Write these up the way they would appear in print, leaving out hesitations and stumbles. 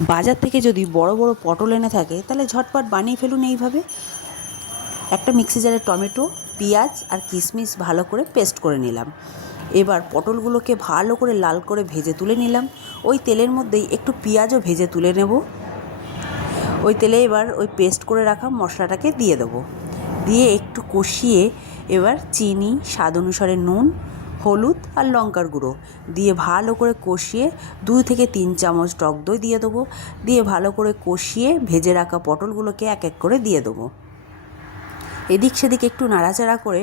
বাজার থেকে যদি বড় বড় পটল এনে থাকে তাহলে ঝটপট বানিয়ে ফেলুন এইভাবে। একটা মিক্সি জারে টমেটো, পেঁয়াজ আর কিশমিশ ভালো করে পেস্ট করে নিলাম। এবার পটলগুলোকে ভালো করে লাল করে ভেজে তুলে নিলাম। ওই তেলের মধ্যেই একটু পেঁয়াজও ভেজে তুলে নেব। ওই তেলে এবার ওই পেস্ট করে রাখা মশলাটাকে দিয়ে দেবো। দিয়ে একটু কষিয়ে এবার চিনি, স্বাদ অনুসারে নুন, হলুদ আর লঙ্কার গুঁড়ো দিয়ে ভালো করে কষিয়ে 2 থেকে 3 চামচ টক দই দিয়ে দেবো। দিয়ে ভালো করে কষিয়ে ভেজে রাখা পটলগুলোকে এক এক করে দিয়ে দেবো। এদিক সেদিক একটু নাড়াচাড়া করে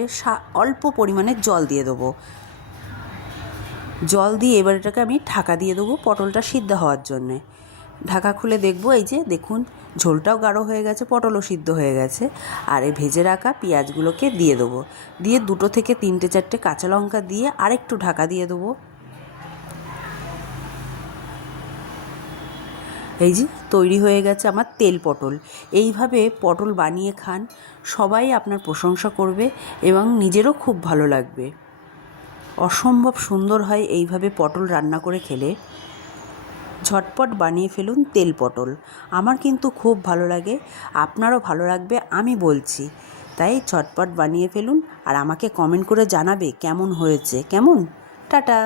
অল্প পরিমাণে জল দিয়ে দেবো। জল দিয়ে এবার এটাকে আমি ঢাকা দিয়ে দেবো পটলটা সিদ্ধ হওয়ার জন্যে। ঢাকা খুলে দেখব, এই যে দেখুন ঝোলটাও গাঢ় হয়ে গেছে, পটলও সিদ্ধ হয়ে গেছে। আর এই ভেজে রাখা পেঁয়াজগুলোকে দিয়ে দেবো। দিয়ে 2 থেকে 3-4টে কাঁচা লঙ্কা দিয়ে আরেকটু ঢাকা দিয়ে দেবো। এই যে তৈরি হয়ে গেছে আমার তেল পটল। এইভাবে পটল বানিয়ে খান, সবাই আপনার প্রশংসা করবে এবং নিজেরও খুব ভালো লাগবে। অসম্ভব সুন্দর হয় এইভাবে পটল রান্না করে খেলে। ঝটপট বানিয়ে ফেলুন তেল পটল। আমার কিন্তু খুব ভালো লাগে, আপনারও ভালো লাগবে আমি বলছি। তাই ঝটপট বানিয়ে ফেলুন আর আমাকে কমেন্ট করে জানাবে কেমন হয়েছে। কেমন? টাটা।